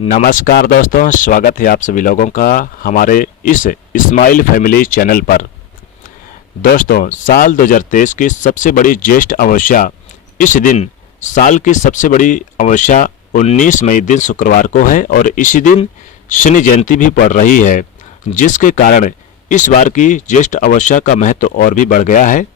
नमस्कार दोस्तों, स्वागत है आप सभी लोगों का हमारे इस स्माइल फैमिली चैनल पर। दोस्तों, साल 2023 की सबसे बड़ी ज्येष्ठ अमावस्या इस दिन साल की सबसे बड़ी अमावस्या 19 मई दिन शुक्रवार को है और इसी दिन शनि जयंती भी पड़ रही है, जिसके कारण इस बार की ज्येष्ठ अमावस्या का महत्व और भी बढ़ गया है।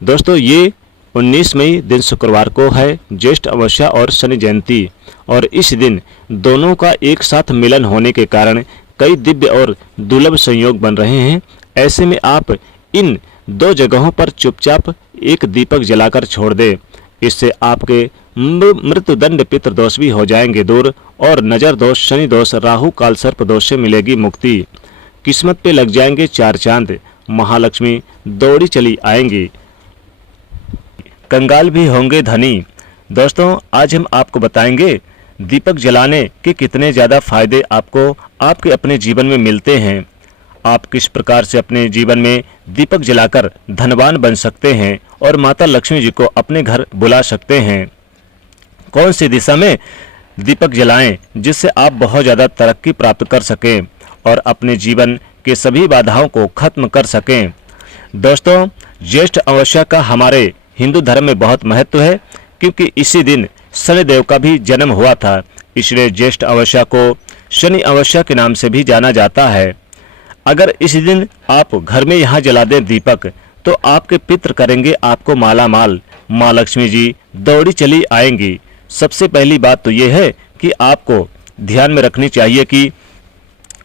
दोस्तों, ये 19 मई दिन शुक्रवार को है ज्येष्ठ अमावस्या और शनि जयंती, और इस दिन दोनों का एक साथ मिलन होने के कारण कई दिव्य और दुर्लभ संयोग बन रहे हैं। ऐसे में आप इन दो जगहों पर चुपचाप एक दीपक जलाकर छोड़ दें। इससे आपके मृत्युदंड पितृदोष भी हो जाएंगे दूर और नजर दोष, शनि दोष, राहु काल सर्प दोष से मिलेगी मुक्ति। किस्मत पे लग जाएंगे चार चांद, महालक्ष्मी दौड़ी चली आएंगी, कंगाल भी होंगे धनी। दोस्तों, आज हम आपको बताएंगे दीपक जलाने के कितने ज़्यादा फायदे आपको आपके अपने जीवन में मिलते हैं। आप किस प्रकार से अपने जीवन में दीपक जलाकर धनवान बन सकते हैं और माता लक्ष्मी जी को अपने घर बुला सकते हैं। कौन सी दिशा में दीपक जलाएं जिससे आप बहुत ज़्यादा तरक्की प्राप्त कर सकें और अपने जीवन के सभी बाधाओं को खत्म कर सकें। दोस्तों, ज्येष्ठ अमावस्या का हमारे हिंदू धर्म में बहुत महत्व है, क्योंकि इसी दिन शनिदेव का भी जन्म हुआ था। इसलिए ज्येष्ठ अमावस्या को शनि अमावस्या के नाम से भी जाना जाता है। अगर इस दिन आप घर में यहाँ जला दें दीपक, तो आपके पितृ करेंगे आपको माला माल, माँ लक्ष्मी जी दौड़ी चली आएंगी। सबसे पहली बात तो ये है कि आपको ध्यान में रखनी चाहिए कि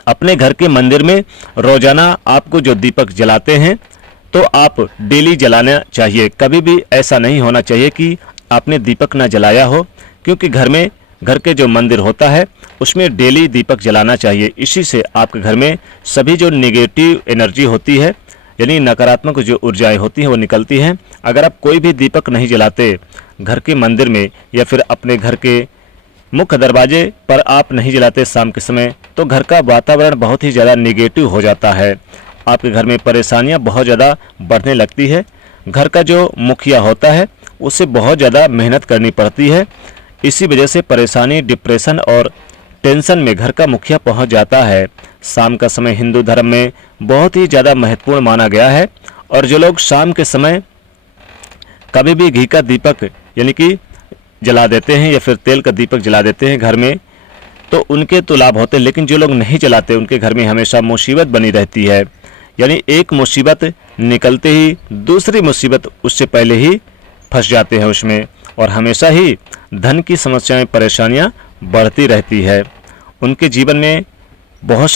अपने घर के मंदिर में रोजाना आपको जो दीपक जलाते हैं तो आप डेली जलाना चाहिए। कभी भी ऐसा नहीं होना चाहिए कि आपने दीपक ना जलाया हो, क्योंकि घर के जो मंदिर होता है उसमें डेली दीपक जलाना चाहिए। इसी से आपके घर में सभी जो नेगेटिव एनर्जी होती है, यानी नकारात्मक जो ऊर्जाएं होती हैं, वो निकलती हैं। अगर आप कोई भी दीपक नहीं जलाते घर के मंदिर में या फिर अपने घर के मुख्य दरवाजे पर आप नहीं जलाते शाम के समय, तो घर का वातावरण बहुत ही ज़्यादा नेगेटिव हो जाता है। आपके घर में परेशानियां बहुत ज़्यादा बढ़ने लगती है। घर का जो मुखिया होता है उसे बहुत ज़्यादा मेहनत करनी पड़ती है। इसी वजह से परेशानी, डिप्रेशन और टेंशन में घर का मुखिया पहुंच जाता है। शाम का समय हिंदू धर्म में बहुत ही ज़्यादा महत्वपूर्ण माना गया है, और जो लोग शाम के समय कभी भी घी का दीपक यानी कि जला देते हैं या फिर तेल का दीपक जला देते हैं घर में, तो उनके तो लाभ होते हैं, लेकिन जो लोग नहीं जलाते उनके घर में हमेशा मुसीबत बनी रहती है। यानी एक मुसीबत निकलते ही दूसरी मुसीबत उससे पहले ही फंस जाते हैं उसमें, और हमेशा ही धन की समस्याएं, परेशानियां बढ़ती रहती है। उनके जीवन में बहुत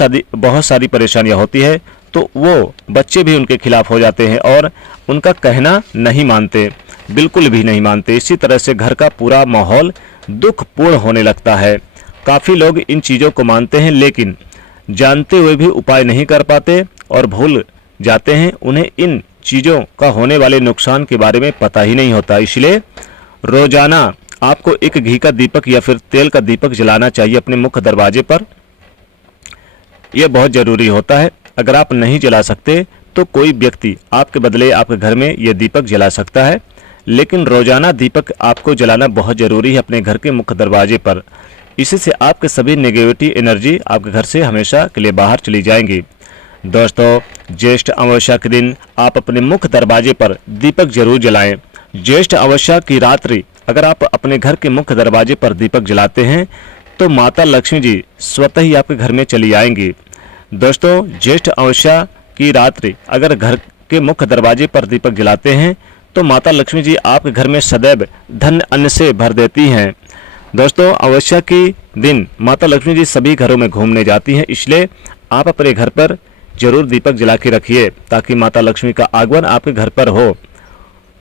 सारी परेशानियां होती है, तो वो बच्चे भी उनके खिलाफ हो जाते हैं और उनका कहना नहीं मानते, बिल्कुल भी नहीं मानते। इसी तरह से घर का पूरा माहौल दुखपूर्ण होने लगता है। काफ़ी लोग इन चीज़ों को मानते हैं, लेकिन जानते हुए भी उपाय नहीं कर पाते और भूल जाते हैं। उन्हें इन चीज़ों का होने वाले नुकसान के बारे में पता ही नहीं होता। इसलिए रोजाना आपको एक घी का दीपक या फिर तेल का दीपक जलाना चाहिए अपने मुख्य दरवाजे पर। यह बहुत ज़रूरी होता है। अगर आप नहीं जला सकते तो कोई व्यक्ति आपके बदले आपके घर में यह दीपक जला सकता है, लेकिन रोजाना दीपक आपको जलाना बहुत ज़रूरी है अपने घर के मुख्य दरवाजे पर। इसी से आपके सभी नेगेटिव एनर्जी आपके घर से हमेशा के लिए बाहर चली जाएंगी। दोस्तों, ज्येष्ठ अमावस्या के दिन आप अपने मुख्य दरवाजे पर दीपक जरूर जलाएं। ज्येष्ठ अमावस्या की रात्रि अगर आप अपने घर के मुख्य दरवाजे पर दीपक जलाते हैं तो माता लक्ष्मी जी स्वतः ही आपके घर में चली आएंगी। दोस्तों, ज्येष्ठ अमावस्या की रात्रि अगर घर के मुख्य दरवाजे पर दीपक जलाते हैं तो माता लक्ष्मी जी आपके घर में सदैव धन अन्न से भर देती हैं। दोस्तों, अमावस्या के दिन माता लक्ष्मी जी सभी घरों में घूमने जाती हैं, इसलिए आप अपने घर पर जरूर दीपक जला के रखिए ताकि माता लक्ष्मी का आगमन आपके घर पर हो।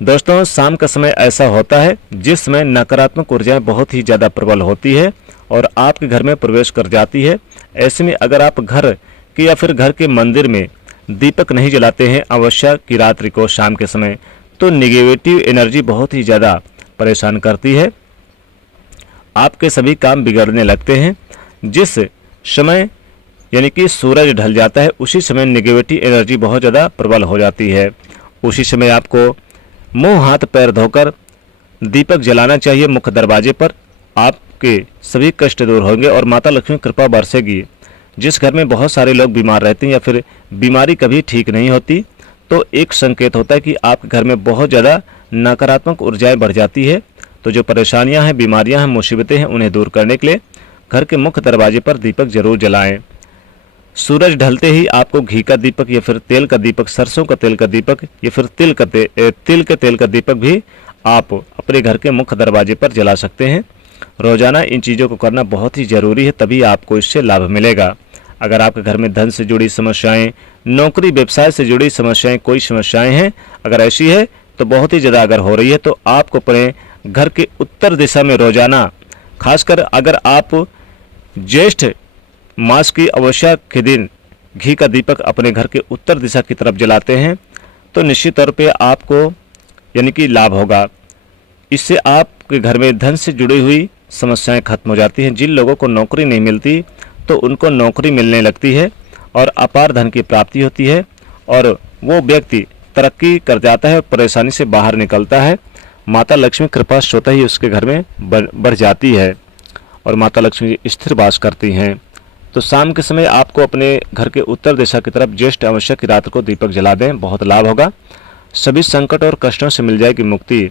दोस्तों, शाम का समय ऐसा होता है जिस समय नकारात्मक ऊर्जाएं बहुत ही ज़्यादा प्रबल होती है और आपके घर में प्रवेश कर जाती है। ऐसे में अगर आप घर के या फिर घर के मंदिर में दीपक नहीं जलाते हैं अमावस्या की रात्रि को शाम के समय, तो नेगेटिव एनर्जी बहुत ही ज़्यादा परेशान करती है। आपके सभी काम बिगड़ने लगते हैं। जिस समय यानी कि सूरज ढल जाता है उसी समय नेगेटिव एनर्जी बहुत ज़्यादा प्रबल हो जाती है। उसी समय आपको मुंह हाथ पैर धोकर दीपक जलाना चाहिए मुख्य दरवाजे पर। आप आपके सभी कष्ट दूर होंगे और माता लक्ष्मी कृपा बरसेगी। जिस घर में बहुत सारे लोग बीमार रहते हैं या फिर बीमारी कभी ठीक नहीं होती, तो एक संकेत होता है कि आपके घर में बहुत ज़्यादा नकारात्मक ऊर्जाएं बढ़ जाती है। तो जो परेशानियां हैं, बीमारियां हैं, मुसीबतें हैं, उन्हें दूर करने के लिए घर के मुख्य दरवाजे पर दीपक जरूर जलाएं। सूरज ढलते ही आपको घी का दीपक या फिर तेल का दीपक, सरसों का तेल का दीपक या फिर तिल के तेल का दीपक भी आप अपने घर के मुख्य दरवाजे पर जला सकते हैं। रोजाना इन चीज़ों को करना बहुत ही ज़रूरी है, तभी आपको इससे लाभ मिलेगा। अगर आपके घर में धन से जुड़ी समस्याएं, नौकरी व्यवसाय से जुड़ी समस्याएं, कोई समस्याएं हैं, अगर ऐसी है तो बहुत ही ज़्यादा अगर हो रही है, तो आपको अपने घर के उत्तर दिशा में रोजाना, खासकर अगर आप ज्येष्ठ मास की अमावस्या के दिन घी का दीपक अपने घर के उत्तर दिशा की तरफ जलाते हैं, तो निश्चित तौर पे आपको यानी कि लाभ होगा। इससे आपके घर में धन से जुड़ी हुई समस्याएं खत्म हो जाती हैं। जिन लोगों को नौकरी नहीं मिलती तो उनको नौकरी मिलने लगती है और अपार धन की प्राप्ति होती है और वो व्यक्ति तरक्की कर जाता है, परेशानी से बाहर निकलता है। माता लक्ष्मी कृपा स्वतः ही उसके घर में बढ़ जाती है और माता लक्ष्मी स्थिर वास करती हैं। तो शाम के समय आपको अपने घर के उत्तर दिशा की तरफ ज्येष्ठ अमावस्या की रात को दीपक जला दें, बहुत लाभ होगा। सभी संकट और कष्टों से मिल जाएगी मुक्ति।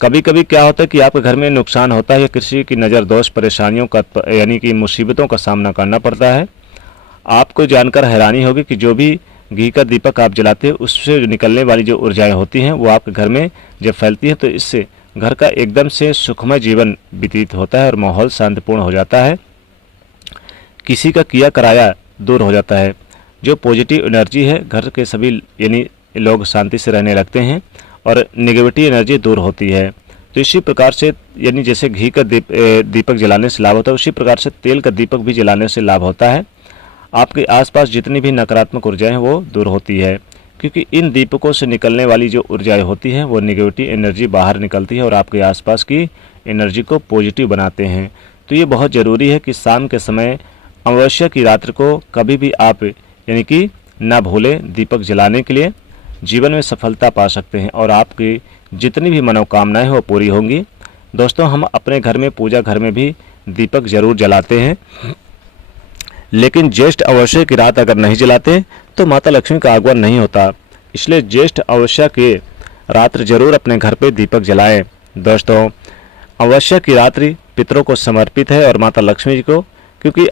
कभी कभी क्या होता है कि आपके घर में नुकसान होता है या किसी की नज़र दोष, परेशानियों का यानी कि मुसीबतों का सामना करना पड़ता है। आपको जानकर हैरानी होगी कि जो भी घी का दीपक आप जलाते हैं उससे निकलने वाली जो ऊर्जाएं होती हैं वो आपके घर में जब फैलती है तो इससे घर का एकदम से सुखमय जीवन व्यतीत होता है और माहौल शांतिपूर्ण हो जाता है। किसी का किया कराया दूर हो जाता है। जो पॉजिटिव एनर्जी है, घर के सभी यानी लोग शांति से रहने लगते हैं और नेगेटिव एनर्जी दूर होती है। तो इसी प्रकार से यानी जैसे घी का दीपक जलाने से लाभ होता है, उसी प्रकार से तेल का दीपक भी जलाने से लाभ होता है। आपके आसपास जितनी भी नकारात्मक ऊर्जाएं हैं वो दूर होती है, क्योंकि इन दीपकों से निकलने वाली जो ऊर्जाएं होती हैं वो नेगेटिव एनर्जी बाहर निकलती है और आपके आसपास की एनर्जी को पॉजिटिव बनाते हैं। तो ये बहुत ज़रूरी है कि शाम के समय अमावस्या की रात्रि को कभी भी आप यानी कि ना भूलें दीपक जलाने के लिए। जीवन में सफलता पा सकते हैं और आपकी जितनी भी मनोकामनाएं हो पूरी होंगी। दोस्तों, हम अपने घर में पूजा घर में भी दीपक जरूर जलाते हैं, लेकिन ज्येष्ठ अमावस्या की रात अगर नहीं जलाते तो माता लक्ष्मी का आगमन नहीं होता। इसलिए ज्येष्ठ अमावस्या के रात्रि जरूर अपने घर पे दीपक जलाएं। दोस्तों, अमावस्या की रात्रि पितरों को समर्पित है और माता लक्ष्मी जी को, क्योंकि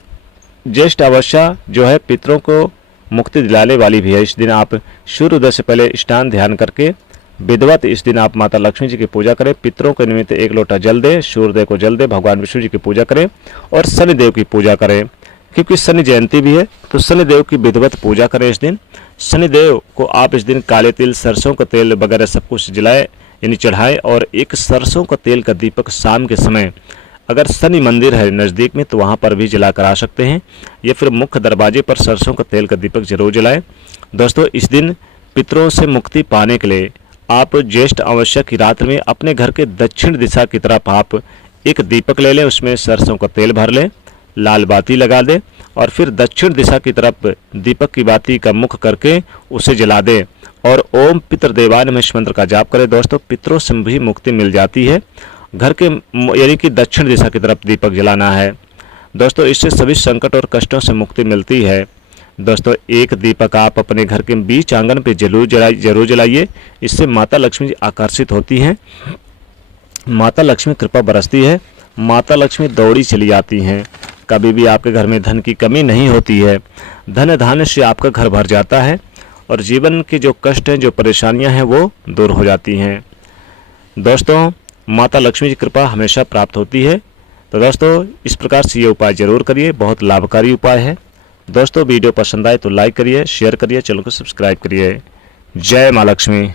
ज्येष्ठ अमावस्या जो है पितरों को मुक्ति दिलाने वाली भी है। इस दिन आप सूर्योदय से पहले स्नान ध्यान करके विधिवत इस दिन आप माता लक्ष्मी जी की पूजा करें। पितरों के निमित्त 1 लोटा जल दें, सूर्यदेव को जल दें, भगवान विष्णु जी की पूजा करें और शनिदेव की पूजा करें, क्योंकि शनि जयंती भी है। तो शनिदेव की विधिवत पूजा करें इस दिन। शनिदेव को आप इस दिन काले तिल, सरसों का तेल वगैरह सब कुछ जलाएं यानी चढ़ाएं और एक सरसों का तेल का दीपक शाम के समय, अगर शनि मंदिर है नज़दीक में तो वहाँ पर भी जला कर आ सकते हैं, या फिर मुख्य दरवाजे पर सरसों का तेल का दीपक जरूर जलाएं। दोस्तों, इस दिन पितरों से मुक्ति पाने के लिए आप ज्येष्ठ अमावस्या की रात में अपने घर के दक्षिण दिशा की तरफ आप एक दीपक ले लें, उसमें सरसों का तेल भर लें, लाल बाती लगा दें और फिर दक्षिण दिशा की तरफ दीपक की बाती का मुख करके उसे जला दें और ओम पितृदेवाय नमः इस मंत्र का जाप करें। दोस्तों, पितरों से भी मुक्ति मिल जाती है। घर के यानी कि दक्षिण दिशा की तरफ दीपक जलाना है। दोस्तों, इससे सभी संकट और कष्टों से मुक्ति मिलती है। दोस्तों, एक दीपक आप अपने घर के बीच आंगन पे जरूर जलाइए। इससे माता लक्ष्मी जी आकर्षित होती हैं, माता लक्ष्मी कृपा बरसती है, माता लक्ष्मी दौड़ी चली आती हैं। कभी भी आपके घर में धन की कमी नहीं होती है। धन धान्य से आपका घर भर जाता है और जीवन के जो कष्ट हैं, जो परेशानियां हैं वो दूर हो जाती हैं। दोस्तों, माता लक्ष्मी की कृपा हमेशा प्राप्त होती है। तो दोस्तों, इस प्रकार से ये उपाय जरूर करिए, बहुत लाभकारी उपाय है। दोस्तों, वीडियो पसंद आए तो लाइक करिए, शेयर करिए, चैनल को सब्सक्राइब करिए। जय माँ लक्ष्मी।